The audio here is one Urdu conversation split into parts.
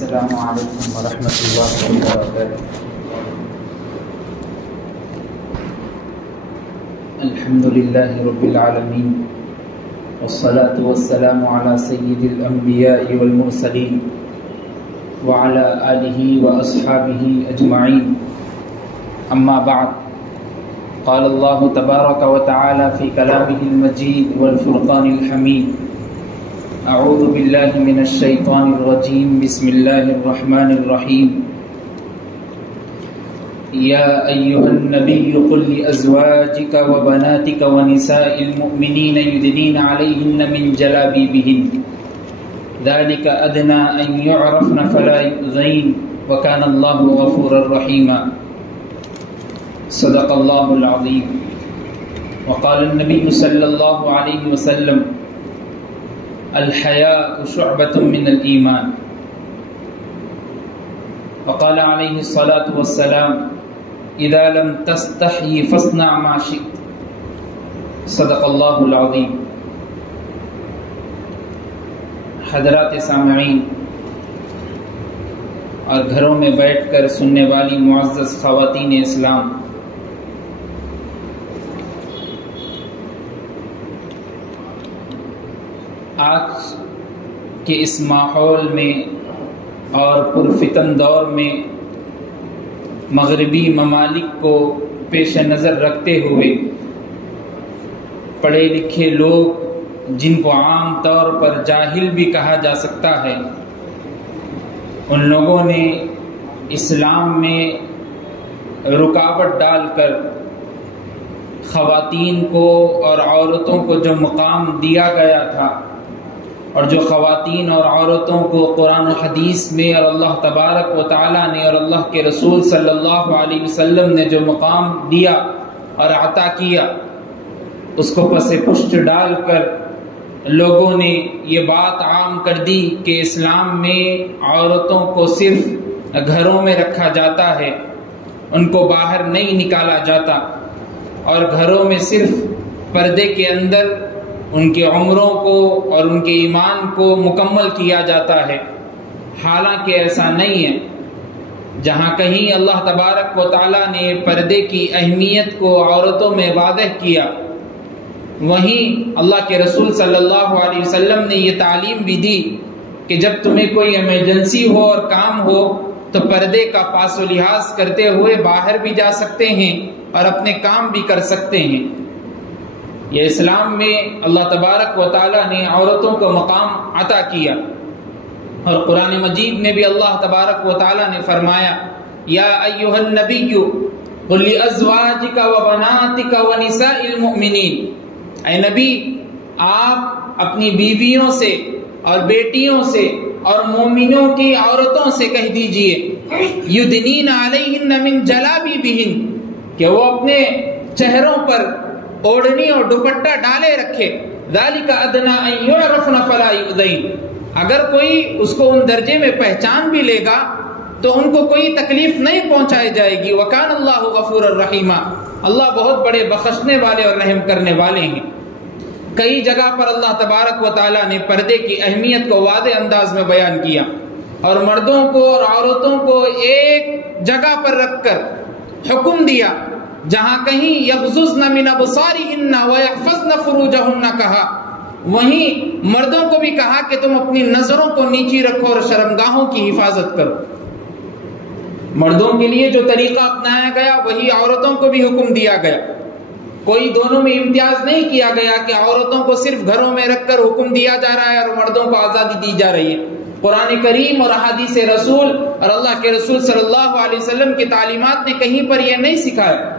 السلام علیکم ورحمۃ اللہ وبرکاتہ۔ الحمد للہ رب العالمین والصلاة والسلام علی سید الانبیاء والمرسلین وعلی آلہ واصحابہ اجمعین، اما بعد، قال اللہ تبارک وتعالی فی کلامہ المجید والفرقان الحمید، اعوذ باللہ من الشیطان الرجیم، بسم اللہ الرحمن الرحیم، یا ایہا النبی قل لأزواجک وبناتک ونساء المؤمنین یدنین علیہن من جلابیبہن ذلک ادنی ان یعرفن فلا یؤذین وکان اللہ غفورا رحیما۔ صدق اللہ العظیم۔ وقال النبی صلی اللہ علیہ وسلم، الحیاء شعبۃ من الایمان۔ وقال علیہ الصلاة والسلام، اذا لم تستحی فاصنع ما شئت۔ صدق اللہ العظیم۔ حضرات سامعین اور گھروں میں بیٹھ کر سننے والی معزز خواتین اسلام، آج کے اس ماحول میں اور پرفتن دور میں مغربی ممالک کو پیش نظر رکھتے ہوئے پڑھے لکھے لوگ، جن کو عام طور پر جاہل بھی کہا جا سکتا ہے، ان لوگوں نے اسلام میں رکاوٹ ڈال کر خواتین کو اور عورتوں کو جو مقام دیا گیا تھا، اور جو خواتین اور عورتوں کو قرآن و حدیث میں اور اللہ تبارک و تعالیٰ نے اور اللہ کے رسول صلی اللہ علیہ وسلم نے جو مقام دیا اور عطا کیا، اس کو پس پشت ڈال کر لوگوں نے یہ بات عام کر دی کہ اسلام میں عورتوں کو صرف گھروں میں رکھا جاتا ہے، ان کو باہر نہیں نکالا جاتا، اور گھروں میں صرف پردے کے اندر ان کے عمروں کو اور ان کے ایمان کو مکمل کیا جاتا ہے۔ حالانکہ ایسا نہیں ہے۔ جہاں کہیں اللہ تبارک و تعالیٰ نے پردے کی اہمیت کو عورتوں میں واضح کیا، وہیں اللہ کے رسول صلی اللہ علیہ وسلم نے یہ تعلیم بھی دی کہ جب تمہیں کوئی ایمرجنسی ہو اور کام ہو تو پردے کا پاس و لحاظ کرتے ہوئے باہر بھی جا سکتے ہیں اور اپنے کام بھی کر سکتے ہیں۔ یہ اسلام میں اللہ تبارک و تعالیٰ نے عورتوں کو مقام عطا کیا، اور قرآن مجید میں بھی اللہ تبارک و تعالیٰ نے فرمایا، یا ایھا النبی قل لازواجک وبناتک ونساء المؤمنین، اے نبی آپ اپنی بیویوں سے اور بیٹیوں سے اور مومنوں کی عورتوں سے کہہ دیجئے، یدنین علیہن من جلابیبہن، کہ وہ اپنے چہروں پر اوڑھنی اور دوپٹہ ڈالے رکھے، ذالک ادنی ان یعرفن فلا یؤذین، اگر کوئی اس کو ان درجے میں پہچان بھی لے گا تو ان کو کوئی تکلیف نہیں پہنچائی جائے گی۔ وکان اللہ غفورا رحیما، اللہ بہت بڑے بخشنے والے اور رحم کرنے والے ہیں۔ کئی جگہ پر اللہ تبارک و تعالیٰ نے پردے کی اہمیت کو واضح انداز میں بیان کیا، اور مردوں کو اور عورتوں کو ایک جگہ پر رکھ کر حکم دیا۔ جہاں کہیں یغضضن من ابصارہن ویحفظن فروجہن کہا، وہیں مردوں کو بھی کہا کہ تم اپنی نظروں کو نیچی رکھو اور شرمگاہوں کی حفاظت کرو۔ مردوں کے لیے جو طریقہ اپنایا گیا وہی عورتوں کو بھی حکم دیا گیا۔ کوئی دونوں میں امتیاز نہیں کیا گیا کہ عورتوں کو صرف گھروں میں رکھ کر حکم دیا جا رہا ہے اور مردوں کو آزادی دی جا رہی ہے۔ قرآن کریم اور احادیث رسول اور اللہ کے رسول صلی اللہ علیہ وسلم کی تعلیمات نے کہیں پر یہ نہیں سکھایا۔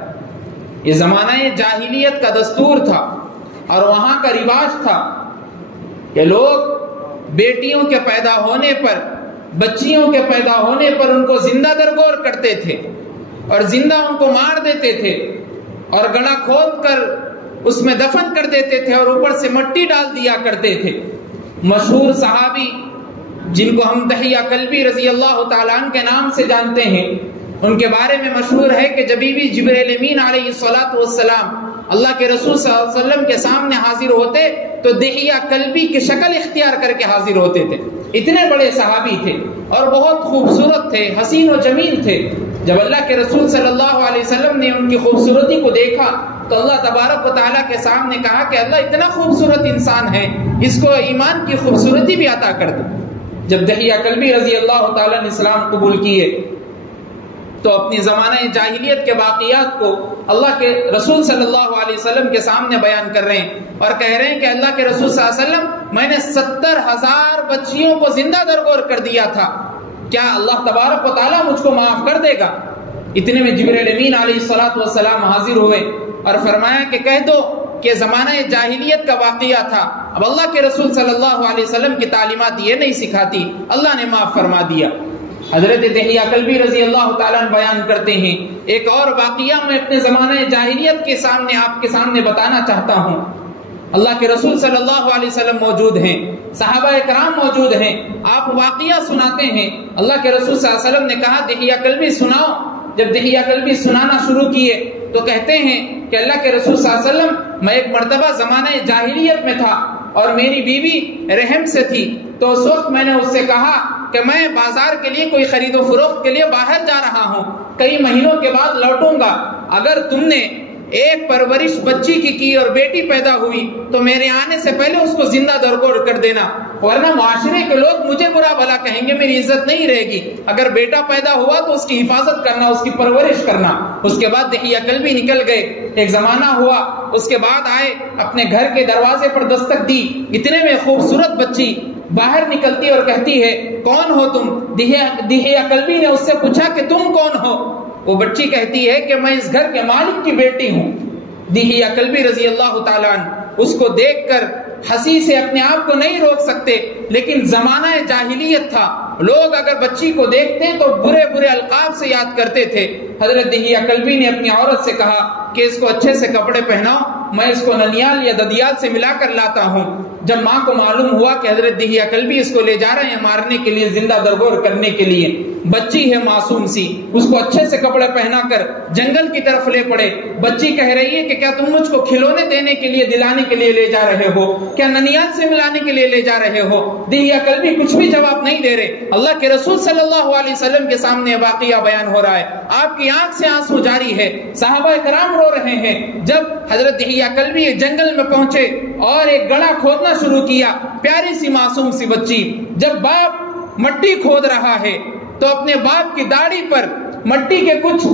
یہ زمانہ جاہلیت کا دستور تھا، اور وہاں کا رواج تھا کہ لوگ بیٹیوں کے پیدا ہونے پر، بچیوں کے پیدا ہونے پر ان کو زندہ درگور کرتے تھے، اور زندہ ان کو مار دیتے تھے، اور گڑھا کھود کر اس میں دفن کر دیتے تھے، اور اوپر سے مٹی ڈال دیا کرتے تھے۔ مشہور صحابی جن کو ہم دحیہ کلبی رضی اللہ تعالیٰ عنہ کے نام سے جانتے ہیں، ان کے بارے میں مشہور ہے کہ جب بھی جبرائیل امین علیہ الصلوۃ والسلام اللہ کے رسول صلی اللہ علیہ وسلم کے سامنے حاضر ہوتے تو دحیہ کلبی کی شکل اختیار کر کے حاضر ہوتے تھے. اتنے بڑے صحابی تھے اور بہت خوبصورت تھے، حسین و جمیل تھے. جب اللہ کے رسول صلی اللہ علیہ وسلم نے ان کی خوبصورتی کو دیکھا تو اللہ تبارک و تعالیٰ کے سامنے کہا کہ اللہ اتنا خوبصورت انسان ہے، اس کو ایمان کی خوبصورتی بھی عطا کر دو. جب دحیہ کلبی رضی اللہ تعالیٰ نے اسلام قبول کیے تو اپنی زمانہ جاہلیت کے واقعات کو اللہ کے رسول صلی اللہ علیہ وسلم کے سامنے بیان کر رہے ہیں اور کہہ رہے ہیں کہ اللہ کے رسول صلی اللہ علیہ وسلم میں نے 70,000 بچیوں کو زندہ درگور کر دیا تھا، کیا اللہ تبارک و تعالیٰ مجھ کو معاف کر دے گا؟ اتنے میں جبرائیل امین علیہ الصلوۃ والسلام حاضر ہوئے اور فرمایا کہ کہہ دو کہ زمانہ جاہلیت کا واقعہ تھا، اب اللہ کے رسول صلی اللہ علیہ وسلم کی تعلیمات یہ نہیں سکھاتی، اللہ نے معاف فرما دیا. حضرت دحیہ کلبی رضی اللہ تعالیٰ عنہ بیان کرتے ہیں ایک اور واقعہ میں اپنے زمانہ جاہلیت کے سامنے آپ کے سامنے بتانا چاہتا ہوں. اللہ کے رسول صلی اللہ علیہ وسلم موجود ہیں، صحابہ کرام موجود ہیں، آپ واقعہ سناتے ہیں. اللہ کے رسول صلی اللہ علیہ وسلم نے کہا دحیہ کلبی سناؤ. جب دحیہ کلبی سنانا شروع کیے تو کہتے ہیں کہ اللہ کے رسول صلی اللہ علیہ وسلم میں ایک مرتبہ زمانہ جاہلیت میں تھا اور میری بیوی رحم سے تھی، تو اس وقت میں نے اس سے کہا کہ میں بازار کے لیے کوئی خرید و فروخت کے لیے باہر جا رہا ہوں، کئی مہینوں کے بعد لوٹوں گا، اگر تم نے ایک پرورش بچی کی اور بیٹی پیدا ہوئی تو میرے آنے سے پہلے اس کو زندہ درگور کر دینا، ورنہ معاشرے کے لوگ مجھے برا بھلا کہیں گے، میری عزت نہیں رہے گی. اگر بیٹا پیدا ہوا تو اس کی حفاظت کرنا، اس کی پرورش کرنا. اس کے بعد دحیہ کلبی نکل گئے. ایک زمانہ ہوا، اس کے بعد آئے، اپنے گھر کے دروازے پر دستک دی. اتنے میں خوبصورت بچی باہر نکلتی اور کہتی ہے کون ہو تم؟ دحیہ کلبی نے اس سے پوچھا کہ تم کون ہو؟ وہ بچی کہتی ہے کہ میں اس گھر کے مالک کی بیٹی ہوں. دحیہ کلبی رضی اللہ تعالیٰ عنہ اس کو دیکھ کر ہنسی سے اپنے آپ کو نہیں روک سکتے، لیکن زمانہ جاہلیت تھا، لوگ اگر بچی کو دیکھتے تو برے برے القاب سے یاد کرتے تھے. حضرت دحیہ کلبی نے اپنی عورت سے کہا کہ اس کو اچھے سے کپڑے پہناؤ، میں اس کو ننیال یا ددیال سے ملا کر لاتا ہوں. جب ماں کو معلوم ہوا کہ حضرت دحیہ کلبی اس کو لے جا رہے ہیں مارنے کے لیے، زندہ درگور کرنے کے لیے، بچی ہے معصوم سی، اس کو اچھے سے کپڑے پہنا کر جنگل کی طرف لے پڑے. بچی کہہ رہی ہے کہ کیا تم مجھ کو کھلونے دینے کے لیے، دلانے کے لیے لے جا رہے ہو؟ کیا ننیال سے ملانے کے لیے لے جا رہے ہو؟ دحیہ کلبی کچھ بھی جواب نہیں دے رہے. اللہ کے رسول صلی اللہ علیہ وسلم کے سامنے واقعہ بیان ہو رہا ہے، آپ کی آنکھ سے آنسو جاری ہے، صحابہ کرام رو رہے ہیں. جب حضرت دحیہ کلبی جنگل میں پہنچے اور ایک گڑھا کھودنا شروع کیا، پیاری سی معصوم سی بچی، جب باپ مٹی کھود رہا ہے تو اپنے باپ کی داڑھی پر مٹی کے کچھ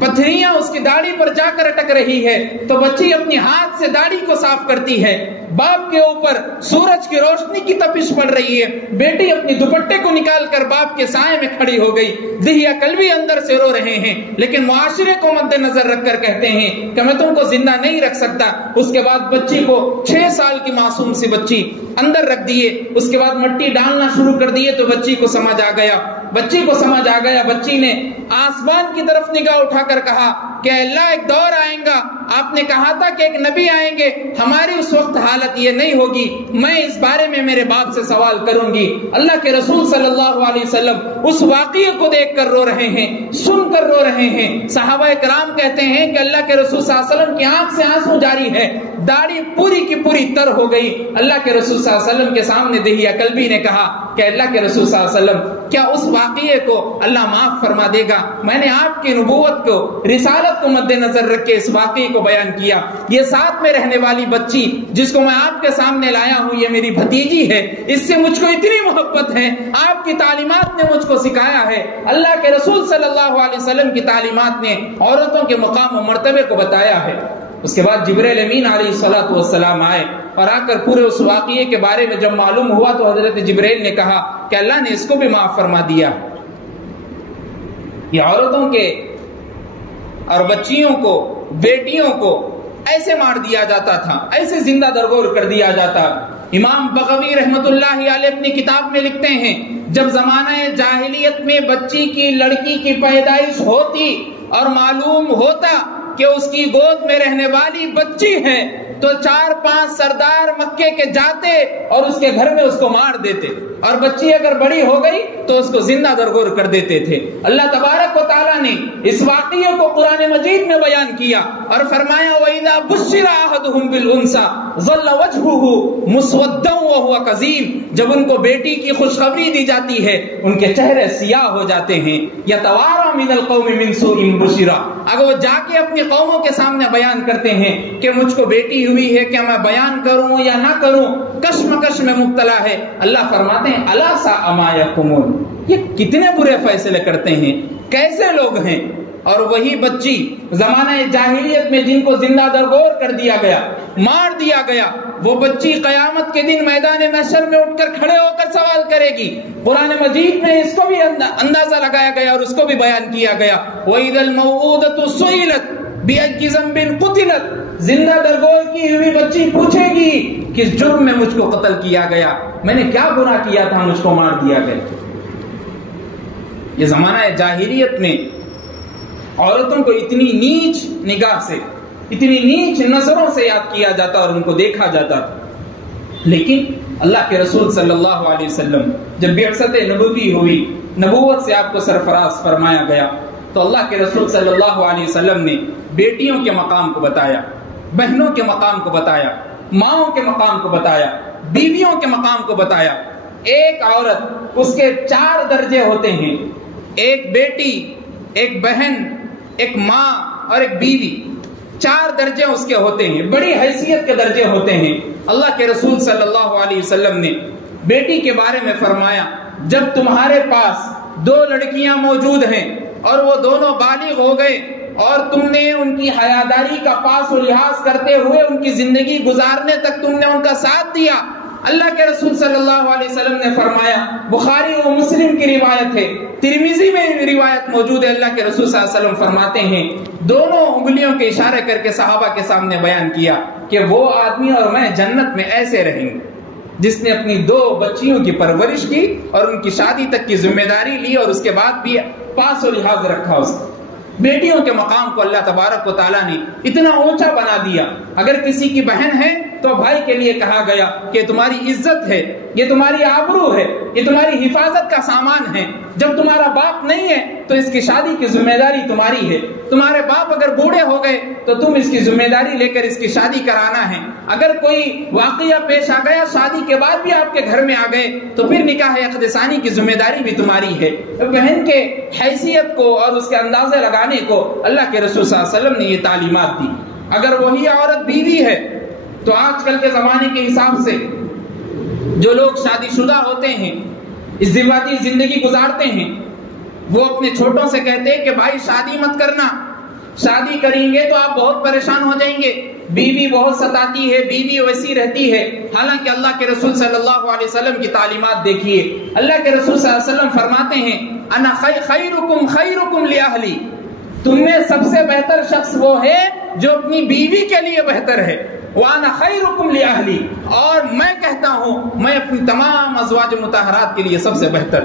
پتھریاں اس کی داڑھی پر جا کر اٹک رہی ہے تو بچی اپنی ہاتھ سے داڑھی کو صاف کرتی ہے. باپ کے اوپر سورج کی روشنی کی تپش پڑ رہی ہے، بیٹی اپنی دوپٹے کو نکال کر باپ کے سائے میں کھڑی ہو گئی. دحیہ کلبی اندر سے رو رہے ہیں لیکن معاشرے کو مد نظر رکھ کر کہتے ہیں کہ میں تم کو زندہ نہیں رکھ سکتا. اس کے بعد بچی کو 6 سال کی معصوم سی بچی اندر رکھ دیے. اس کے بعد مٹی ڈالنا شروع کر دیے تو بچی کو سمجھ آ گیا. بچی نے آسمان کی طرف نگاہ اٹھا کر کہا کہ اللہ ایک دور آئے گا، آپ نے کہا تھا کہ ایک نبی آئیں گے، ہماری اس وقت حالت یہ نہیں ہوگی، میں اس بارے میں میرے باپ سے سوال کروں گی. اللہ کے رسول صلی اللہ علیہ وسلم اس واقعے کو دیکھ کر رو رہے ہیں، سن کر رو رہے ہیں. صحابہ کرام کہتے ہیں کہ اللہ کے رسول صلی اللہ علیہ وسلم کی آنکھ سے آنسو جاری ہے، داڑھی پوری کی پوری تر ہو گئی. اللہ کے رسول صلی اللہ علیہ وسلم کے سامنے دحیہ کلبی نے کہا کہ اللہ کے رسول صلی اللہ علیہ وسلم کیا اس واقعے کو اللہ معاف فرما دے گا؟ میں نے آپ کی نبوت کو، رسالت کو مد نظر رکھ کے اس واقعے کو بیان کیا. یہ ساتھ میں رہنے والی بچی جس کو میں آپ کے سامنے لایا ہوں، یہ میری بھتیجی ہے، اس سے مجھ کو اتنی محبت ہے، آپ کی تعلیمات نے مجھ کو سکھایا ہے. اللہ کے رسول صلی اللہ علیہ وسلم کی تعلیمات نے عورتوں کے مقام و مرتبے کو بتایا ہے. اس کے بعد جبرائیل امین علیہ الصلوۃ والسلام آئے اور آ کر پورے اس واقعے کے بارے میں جب معلوم ہوا تو حضرت جبرائیل نے کہا کہ اللہ نے اس کو بھی معاف فرما دیا. یہ عورتوں کے اور بچیوں کو، بیٹیوں کو ایسے مار دیا جاتا تھا، ایسے زندہ درگور کر دیا جاتا. امام بغوی رحمت اللہ علیہ اپنی کتاب میں لکھتے ہیں جب زمانہ جاہلیت میں بچی کی، لڑکی کی پیدائش ہوتی اور معلوم ہوتا کہ اس کی گود میں رہنے والی بچی ہے تو 4-5 سردار مکے کے جاتے اور اس کے گھر میں اس کو مار دیتے. اور بچی اگر بڑی ہو گئی تو اس کو زندہ درگور کر دیتے تھے۔ اللہ تبارک و تعالیٰ نے اس واقعے کو قرآن مجید میں بیان کیا اور فرمایا وَإِذَا بُشِّرَ أَحَدُهُمْ بِالْأُنثَىٰ ظَلَّ وَجْهُهُ مُسْوَدًّا وَهُوَ كَظِيمٌ، جب ان کو بیٹی کی خوشخبری دی جاتی ہے ان کے چہرے سیاہ ہو جاتے ہیں۔ يَتَوَارَىٰ مِنَ الْقَوْمِ مِنْ سُوءِ مَا بُشِّرَ، اگر وہ جا کے اپنی قوموں کے سامنے بیان کرتے ہیں کہ مجھ کو بیٹی ہوئی ہے، کیا میں بیان کروں یا نہ کروں، کشمکش میں مبتلا ہے، اللہ فرماتے ہیں الا ساء ما یحکمون، یہ کتنے برے فیصلے کرتے ہیں، کیسے لوگ ہیں۔ اور وہی بچی زمانہ جاہلیت میں جن کو زندہ درگور کر دیا گیا، مار دیا گیا، وہ بچی قیامت کے دن میدان محشر میں اٹھ کر کھڑے ہو کر سوال کرے گی۔ قرآن مجید میں اس کو بھی اندازہ لگایا گیا اور اس کو بھی بیان کیا گیا وَإِذَا الْمَوْءُودَةُ سُئِلَتْ بِأَيِّ ذَنبٍ قُتِلَتْ، زندہ درگور کی ہوئی بچی پوچھے گی کس جرم میں مجھ کو قتل کیا گیا، میں نے کیا گناہ کیا تھا مجھ کو مار دیا گیا۔ یہ زمانہ جاہلیت میں عورتوں کو اتنی نیچ نگاہ سے، اتنی نیچ نظروں سے یاد کیا جاتا اور ان کو دیکھا جاتا تھا، لیکن اللہ کے رسول صلی اللہ علیہ وسلم جب بعثت نبوی ہوئی، نبوت سے آپ کو سرفراز فرمایا گیا، تو اللہ کے رسول صلی اللہ علیہ وسلم نے بیٹیوں کے مقام کو بتایا، بہنوں کے مقام کو بتایا، ماؤں کے مقام کو بتایا، بیویوں کے مقام کو بتایا۔ ایک عورت، اس کے 4 درجے ہوتے ہیں، ایک بیٹی، ایک بہن، ایک ماں اور ایک بیوی، 4 درجے اس کے ہوتے ہیں، بڑی حیثیت کے درجے ہوتے ہیں۔ اللہ کے رسول صلی اللہ علیہ وسلم نے بیٹی کے بارے میں فرمایا جب تمہارے پاس 2 لڑکیاں موجود ہیں اور وہ دونوں بالغ ہو گئے اور تم نے ان کی حیاداری کا پاس و لحاظ کرتے ہوئے ان کی زندگی گزارنے تک تم نے ان کا ساتھ دیا، اللہ کے رسول صلی اللہ علیہ وسلم نے فرمایا، بخاری و مسلم کی روایت ہے، ترمذی میں روایت موجود ہے، اللہ کے رسول صلی اللہ علیہ وسلم فرماتے ہیں، دونوں انگلیوں کے اشارے کر کے صحابہ کے سامنے بیان کیا کہ وہ آدمی اور میں جنت میں ایسے رہیں گے جس نے اپنی 2 بچیوں کی پرورش کی اور ان کی شادی تک کی ذمہ داری لی اور اس کے بعد بھی پاس و لحاظ رکھا اس کا۔ بیٹیوں کے مقام کو اللہ تبارک و تعالیٰ نے اتنا اونچا بنا دیا، اگر کسی کی بہن ہے تو بھائی کے لیے کہا گیا کہ تمہاری عزت ہے، یہ تمہاری آبرو ہے، یہ تمہاری حفاظت کا سامان ہے، جب تمہارا باپ نہیں ہے تو اس کی شادی کی ذمہ داری تمہاری ہے، تمہارے باپ اگر بوڑھے ہو گئے تو تم اس کی ذمہ داری لے کر اس کی شادی کرانا ہے، اگر کوئی واقعہ پیش آ گیا شادی کے بعد بھی آپ کے گھر میں آ گئے تو پھر نکاح عقد ثانی کی ذمہ داری بھی تمہاری ہے۔ بہن کے حیثیت کو اور اس کے اندازے لگانے کو اللہ کے رسول صلی اللہ علیہ وسلم نے یہ تعلیمات دی۔ اگر وہی عورت بیوی ہے تو آج کل کے زمانے کے حساب سے جو لوگ شادی شدہ ہوتے ہیں، ازدواجی زندگی گزارتے ہیں، وہ اپنے چھوٹوں سے کہتے ہیں کہ بھائی شادی مت کرنا، شادی کریں گے تو آپ بہت پریشان ہو جائیں گے، بیوی بہت ستاتی ہے، بیوی ویسی رہتی ہے۔ حالانکہ اللہ کے رسول صلی اللہ علیہ وسلم کی تعلیمات دیکھیے، اللہ کے رسول صلی اللہ علیہ وسلم فرماتے ہیں انا خیرکم خیرکم لاہلی، تم میں سب سے بہتر شخص وہ ہے جو اپنی بیوی کے لیے بہتر ہے، وانا خیرکم لاہلی، اور میں کہتا ہوں میں اپنی تمام ازواج مطہرات کے لیے سب سے بہتر۔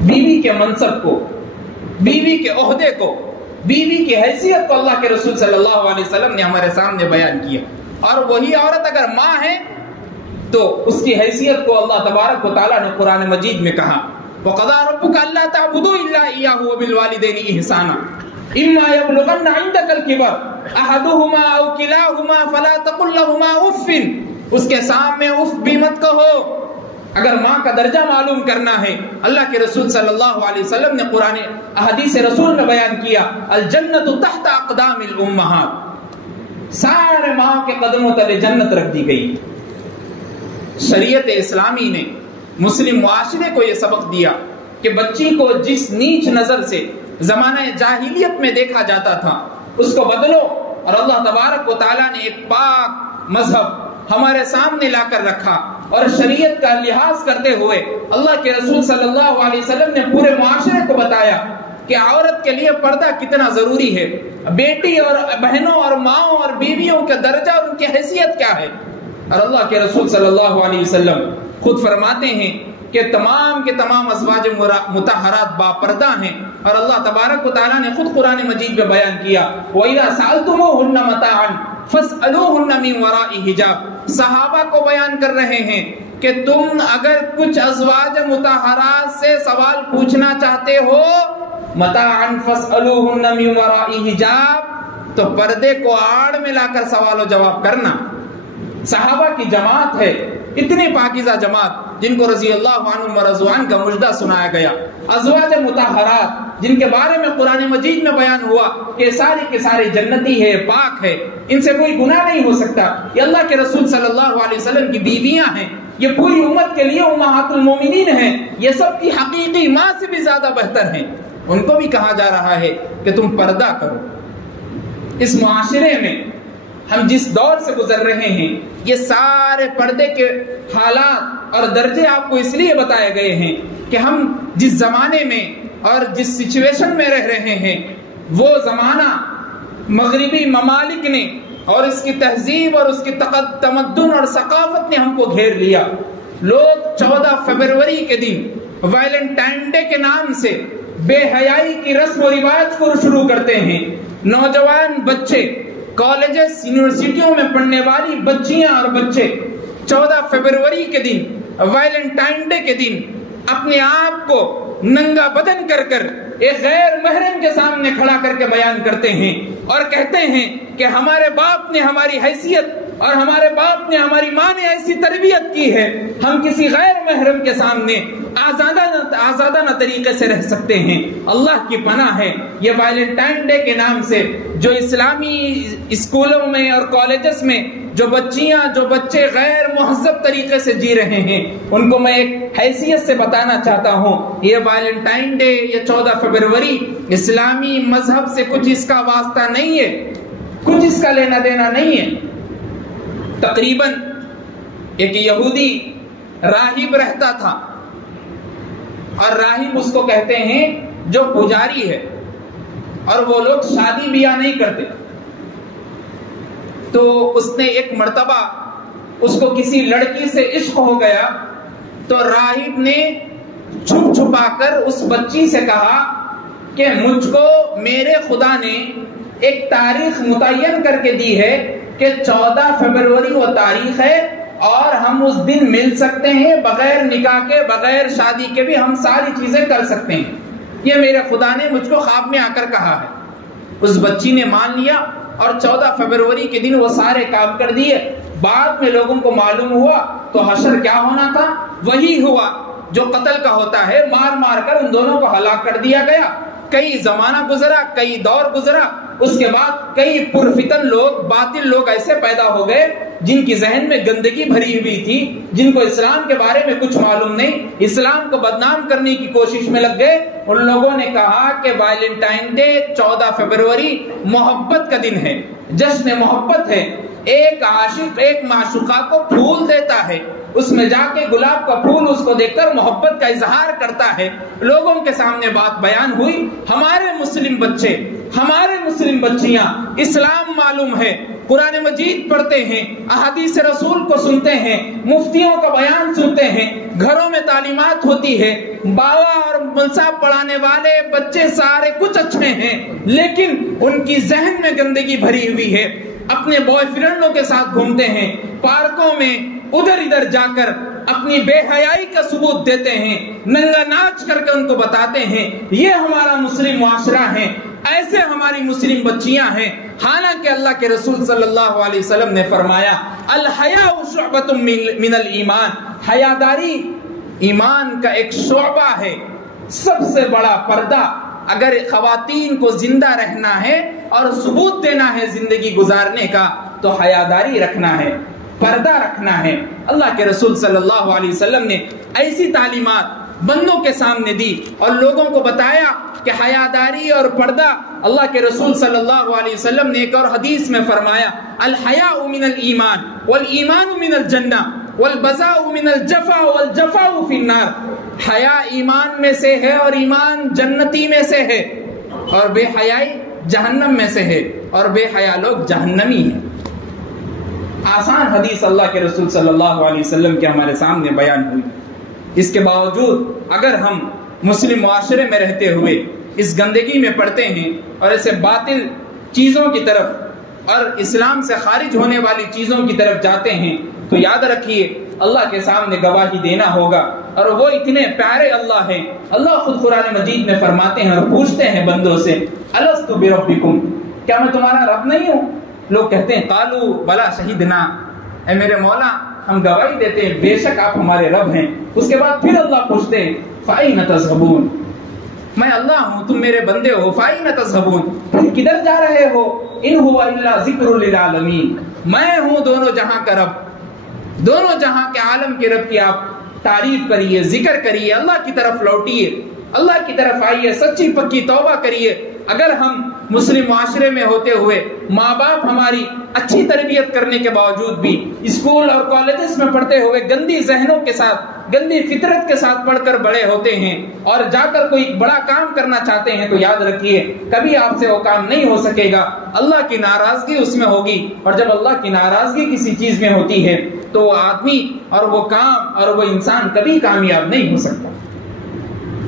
بیوی کے منصب کو، بیوی کے عہدے کو، بیوی کی حیثیت کو اللہ کے رسول صلی اللہ علیہ وسلم نے ہمارے سامنے بیان کیا، اور وہی عورت اگر ماں ہے تو اس کی حیثیت کو اللہ تبارک و تعالیٰ نے قرآن مجید میں کہا وَقَضَىٰ رَبُّكَ أَلَّا تَعْبُدُوا إِلَّا إِيَّاهُ وَبِالْوَالِدَيْنِ إِحْسَانًا إِمَّا يَبْلُغَنَّ عِندَكَ الْكِبَرَ أَحَدُهُمَا أَوْ كِلَاهُمَا فَلَا تَقُل لَّهُمَا أُفٍّ، اس کے سامنے اف بھی مت کہو۔ اگر ماں کا درجہ معلوم کرنا ہے، اللہ کے رسول صلی اللہ علیہ وسلم نے قرآن احادیث رسول میں بیان کیا الجنت تحت اقدام الامہات، سارے ماں کے قدموں تلے جنت رکھ دی گئی۔ شریعت اسلامی نے مسلم معاشرے کو یہ سبق دیا کہ بچی کو جس نیچ نظر سے زمانہ جاہلیت میں دیکھا جاتا تھا اس کو بدلو، اور اللہ تبارک و تعالیٰ نے ایک پاک مذہب ہمارے سامنے لا کر رکھا، اور شریعت کا لحاظ کرتے ہوئے اللہ کے رسول صلی اللہ علیہ وسلم نے پورے معاشرے کو بتایا کہ عورت کے لیے پردہ کتنا ضروری ہے، بیٹی اور بہنوں اور ماؤں اور بیویوں کا درجہ اور ان کی حیثیت کیا ہے۔ اور اللہ کے رسول صلی اللہ علیہ وسلم خود فرماتے ہیں کہ تمام کے تمام ازواج مطہرات باپردہ ہیں، اور اللہ تبارک و تعالیٰ نے خود قرآن مجید میں بیان کیا وَإِذَا سَأَلْتُمُوهُنَّ مَتَاعًا فَاسْأَلُوهُنَّ مِنْ وَرَاءِ حِجَابٍ، صحابہ کو بیان کر رہے ہیں کہ تم اگر کچھ ازواج مطہرات سے سوال پوچھنا چاہتے ہو متاعا فاسألوہن من وراء حجاب، تو پردے کو آڑ میں لا کر سوال و جواب کرنا۔ صحابہ کی جماعت ہے، اتنی پاکیزہ جماعت جن کو رضی اللہ عنہم ورضوان کا مجدہ سنایا گیا، ازواج مطہرات جن کے بارے میں قرآن مجید میں بیان ہوا کہ ساری کے سارے جنتی ہے، پاک ہے، ان سے کوئی گناہ نہیں ہو سکتا، یہ اللہ کے رسول صلی اللہ علیہ وسلم کی بیویاں ہیں، یہ پوری امت کے لیے امہات المومنین ہیں، یہ سب کی حقیقی ماں سے بھی زیادہ بہتر ہیں، ان کو بھی کہا جا رہا ہے کہ تم پردہ کرو۔ اس معاشرے میں ہم جس دور سے گزر رہے ہیں یہ سارے پردے کے حالات اور درجے آپ کو اس لیے بتائے گئے ہیں کہ ہم جس زمانے میں اور جس سچویشن میں رہ رہے ہیں وہ زمانہ مغربی ممالک نے اور اس کی تہذیب اور اس کی تمدن اور ثقافت نے ہم کو گھیر لیا۔ لوگ 14 فروری کے دن ویلنٹائن ڈے کے نام سے بے حیائی کی رسم و رواج کو شروع کرتے ہیں۔ نوجوان بچے، کالجز یونیورسٹیوں میں پڑھنے والی بچیاں اور بچے 14 فروری کے دن، ویلنٹائن ڈے کے دن اپنے آپ کو ننگا بدن کر کر ایک غیر محرم کے سامنے کھڑا کر کے بیان کرتے ہیں اور کہتے ہیں کہ ہمارے باپ نے ہماری حیثیت اور ہمارے باپ نے ہماری ماں نے ایسی تربیت کی ہے، ہم کسی غیر محرم کے سامنے آزادانہ طریقے سے رہ سکتے ہیں۔ اللہ کی پناہ ہے، یہ ویلنٹائن ڈے کے نام سے جو اسلامی اسکولوں میں اور کالجز میں جو بچیاں جو بچے غیر مہذب طریقے سے جی رہے ہیں ان کو میں ایک حیثیت سے بتانا چاہتا ہوں، یہ ویلنٹائن ڈے یا 14 فروری اسلامی مذہب سے کچھ اس کا واسطہ نہیں ہے، کچھ اس کا لینا دینا نہیں ہے۔ تقریباً ایک یہودی راہب رہتا تھا، اور راہب اس کو کہتے ہیں جو پجاری ہے، اور وہ لوگ شادی بیاہ نہیں کرتے۔ تو اس نے ایک مرتبہ اس کو کسی لڑکی سے عشق ہو گیا تو راہب نے چھپ چھپا کر اس بچی سے کہا کہ مجھ کو میرے خدا نے ایک تاریخ متعین کر کے دی ہے کہ 14 فروری وہ تاریخ ہے اور ہم اس دن مل سکتے ہیں، بغیر نکاح کے بغیر شادی کے بھی ہم ساری چیزیں کر سکتے ہیں، یہ میرے خدا نے مجھ کو خواب میں آ کر کہا ہے۔ اس بچی نے مان لیا اور 14 فروری کے دن وہ سارے کام کر دیے۔ بعد میں لوگوں کو معلوم ہوا تو حشر کیا ہونا تھا وہی ہوا جو قتل کا ہوتا ہے، مار مار کر ان دونوں کو ہلاک کر دیا گیا۔ کئی زمانہ گزرا، کئی دور گزرا، اس کے بعد کئی پرفتن لوگ، باطل لوگ ایسے پیدا ہو گئے جن کی ذہن میں گندگی بھری ہوئی تھی، جن کو اسلام کے بارے میں کچھ معلوم نہیں، اسلام کو بدنام کرنے کی کوشش میں لگ گئے۔ ان لوگوں نے کہا کہ ویلنٹائن ڈے 14 فروری محبت کا دن ہے، جشن محبت ہے، ایک عاشق ایک معشوقہ کو پھول دیتا ہے، اس میں جا کے گلاب کا پھول اس کو دیکھ کر محبت کا اظہار کرتا ہے۔ لوگوں کے سامنے بات بیان ہوئی، ہمارے مسلم بچے، ہمارے مسلم بچیاں اسلام معلوم ہے، قرآن مجید پڑھتے ہیں، احادیث رسول کو سنتے ہیں، مفتیوں کا بیان سنتے ہیں، گھروں میں تعلیمات ہوتی ہے، باوا اور منصاب پڑھانے والے بچے سارے کچھ اچھے ہیں، لیکن ان کی ذہن میں گندگی بھری ہوئی ہے، اپنے بوائے فرینڈوں کے ساتھ گھومتے ہیں، پارکوں میں ادھر ادھر جا کر اپنی بے حیائی کا ثبوت دیتے ہیں، ننگا ناچ کر کے ان کو بتاتے ہیں یہ ہمارا مسلم معاشرہ ہے، ایسے ہماری مسلم بچیاں ہیں۔ حالانکہ اللہ کے رسول صلی اللہ علیہ وسلم نے فرمایا الحیاء شعبۃ من الایمان، حیاداری ایمان کا ایک شعبہ ہے۔ سب سے بڑا پردہ اگر خواتین کو زندہ رہنا ہے اور ثبوت دینا ہے زندگی گزارنے کا تو حیاداری رکھنا ہے، پردہ رکھنا ہے۔ اللہ کے رسول صلی اللہ علیہ وسلم نے ایسی تعلیمات بندوں کے سامنے دی اور لوگوں کو بتایا کہ حیاداری اور پردہ، اللہ کے رسول صلی اللہ علیہ وسلم نے ایک اور حدیث میں فرمایا الحیاء من الایمان والایمان من الجنہ والبذاء من الجفا والجفا فی النار، حیا ایمان میں سے ہے اور ایمان جنتی میں سے ہے، اور بے حیائی جہنم میں سے ہے، اور بے حیا لوگ جہنمی ہیں۔ آسان حدیث اللہ کے رسول صلی اللہ علیہ وسلم کے ہمارے سامنے بیان ہوئی، اس کے باوجود اگر ہم مسلم معاشرے میں رہتے ہوئے اس گندگی میں پڑتے ہیں اور ایسے باطل چیزوں کی طرف اور اسلام سے خارج ہونے والی چیزوں کی طرف جاتے ہیں تو یاد رکھیے اللہ کے سامنے گواہی دینا ہوگا، اور وہ اتنے پیارے اللہ ہیں۔ اللہ خود قرآن مجید میں فرماتے ہیں اور پوچھتے ہیں بندوں سے، الست بربکم، کیا میں تمہارا رب نہیں ہوں؟ لوگ کہتے ہیں قالوا بلا شہدنا، اے میرے مولا ہم گواہی دیتے ہیں بے شک آپ ہمارے رب ہیں۔ اس کے بعد پھر اللہ پوچھتے ہیں فأین تذهبون، میں اللہ ہوں تم میرے بندے ہو، فأین تذهبون، پھر کدھر جا رہے ہو؟ ان هو الا ذکر للعالمین، میں ہوں دونوں جہاں کا رب، دونوں جہاں کے عالم کے رب کی آپ تعریف کریے، ذکر کریے، اللہ کی طرف لوٹیے، اللہ کی طرف آئیے، سچی پکی توبہ کریے۔ اگر ہم مسلم معاشرے میں ہوتے ہوئے ماں باپ ہماری اچھی تربیت کرنے کے باوجود بھی اسکول اور کالجز میں پڑھتے ہوئے گندی ذہنوں کے ساتھ، گندی فطرت کے ساتھ پڑھ کر بڑے ہوتے ہیں اور جا کر کوئی بڑا کام کرنا چاہتے ہیں، تو یاد رکھیے کبھی آپ سے وہ کام نہیں ہو سکے گا، اللہ کی ناراضگی اس میں ہوگی، اور جب اللہ کی ناراضگی کسی چیز میں ہوتی ہے تو وہ آدمی اور وہ کام اور وہ انسان کبھی کامیاب نہیں ہو سکتا۔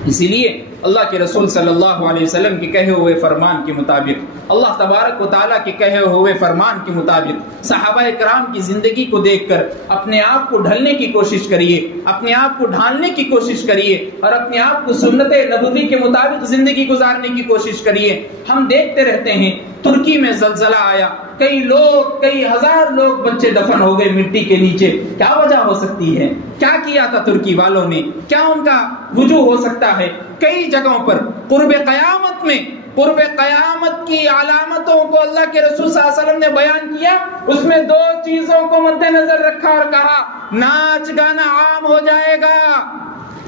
اسی لیے اللہ کے رسول صلی اللہ علیہ وسلم کے کہے ہوئے فرمان کے مطابق، اللہ تبارک و تعالیٰ کے کہے ہوئے فرمان کے مطابق صحابہ کرام کی زندگی کو دیکھ کر اپنے آپ کو ڈھلنے کی کوشش کریے، اپنے آپ کو ڈھالنے کی کوشش کریے، اور اپنے آپ کو سنت نبوی کے مطابق زندگی گزارنے کی کوشش کریے۔ ہم دیکھتے رہتے ہیں ترکی میں زلزلہ آیا، کئی ہزار لوگ بچے دفن ہو گئے مٹی کے نیچے، کیا وجہ ہو سکتی ہے؟ کیا کیا تھا ترکی والوں نے؟ کیا ان کا وجوہ ہو سکتا ہے؟ کئی جگہوں پر قرب قیامت میں، قرب قیامت کی علامتوں کو اللہ کے رسول صلی اللہ علیہ وسلم نے بیان کیا، اس میں دو چیزوں کو مد نظر رکھا اور کہا ناچ گانا عام ہو جائے گا،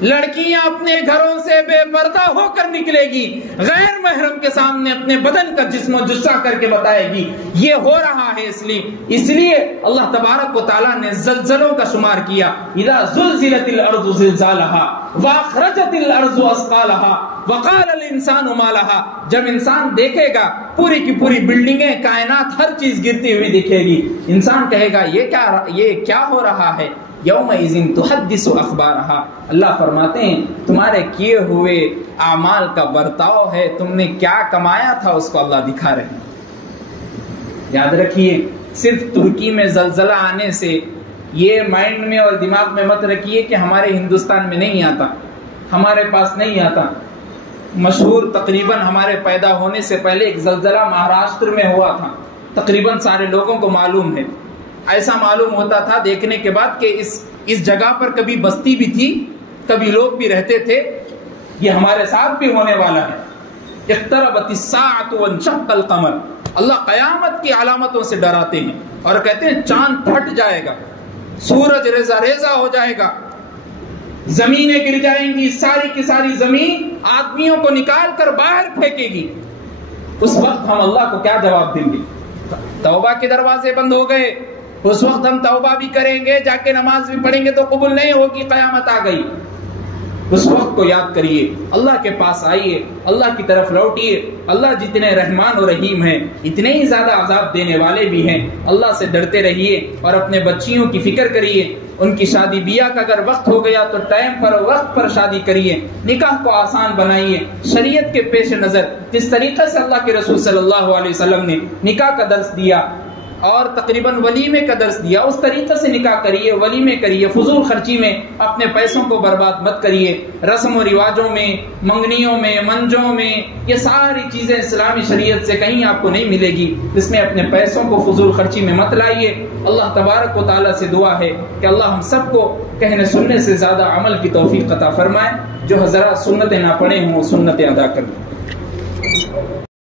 لڑکیاں اپنے گھروں سے بے پردہ ہو کر نکلے گی، غیر محرم کے سامنے اپنے بدن کا جسم و جثہ کر کے بتائے گی، یہ ہو رہا ہے۔ اس لیے اللہ تبارک و تعالیٰ نے زلزلوں کا شمار کیا، اذا زلزلت الارض زلزالها واخرجت الارض اثقالها وقال الانسان ما لها، جب انسان دیکھے گا پوری کی پوری بلڈنگیں، کائنات، ہر چیز گرتی ہوئی دکھے گی، انسان کہے گا یہ کیا ہو رہا ہے؟ یومئذ تحدث اخبارها، اللہ فرماتے ہیں تمہارے کیے ہوئے اعمال کا برتاؤ ہے، تم نے کیا کمایا تھا اس کو اللہ دکھا رہے ہیں۔ یاد رکھیے صرف ترکی میں زلزلہ آنے سے یہ مائنڈ میں اور دماغ میں مت رکھیے کہ ہمارے ہندوستان میں نہیں آتا، ہمارے پاس نہیں آتا۔ مشہور تقریباً ہمارے پیدا ہونے سے پہلے ایک زلزلہ مہاراشٹر میں ہوا تھا، تقریباً سارے لوگوں کو معلوم ہے۔ ایسا معلوم ہوتا تھا دیکھنے کے بعد کہ اس جگہ پر کبھی بستی بھی تھی، کبھی لوگ بھی رہتے تھے، یہ ہمارے ساتھ بھی ہونے والا ہے۔ اقتربت الساعۃ وانشق القمر، اللہ قیامت کی علامتوں سے ڈراتے ہیں اور کہتے ہیں چاند پھٹ جائے گا، سورج ریزہ ریزہ ہو جائے گا، زمینیں گر جائیں گی، ساری کی ساری زمین آدمیوں کو نکال کر باہر پھینکے گی۔ اس وقت ہم اللہ کو کیا جواب دیں گے؟ توبہ کے دروازے بند ہو گئے، اس وقت ہم توبہ بھی کریں گے، جا کے نماز بھی پڑھیں گے تو قبول نہیں ہوگی، قیامت آ گئی۔ اس وقت کو یاد کریے، اللہ کے پاس آئیے، اللہ کی طرف لوٹیے۔ اللہ جتنے رحمان و رحیم ہیں اتنے ہی زیادہ عذاب دینے والے بھی ہیں۔ اللہ سے ڈرتے رہیے اور اپنے بچیوں کی فکر کریے، ان کی شادی بیاہ کا اگر وقت ہو گیا تو ٹائم پر وقت پر شادی کریے، نکاح کو آسان بنائیے، شریعت کے پیش نظر جس طریقے سے اللہ کے رسول صلی اللہ علیہ وسلم نے نکاح کا درس دیا اور تقریباً ولیمے کا درس دیا، اس طریقے سے نکاح کریے، ولیمے کریے، فضول خرچی میں اپنے پیسوں کو برباد مت کریے، رسم و رواجوں میں، منگنیوں میں، منجوں میں، یہ ساری چیزیں اسلامی شریعت سے کہیں آپ کو نہیں ملے گی، اس میں اپنے پیسوں کو فضول خرچی میں مت لائیے۔ اللہ تبارک و تعالیٰ سے دعا ہے کہ اللہ ہم سب کو کہنے سننے سے زیادہ عمل کی توفیق عطا فرمائے، جو حضرات سنتیں نہ پڑھے ہوں وہ سنتیں ادا کریں۔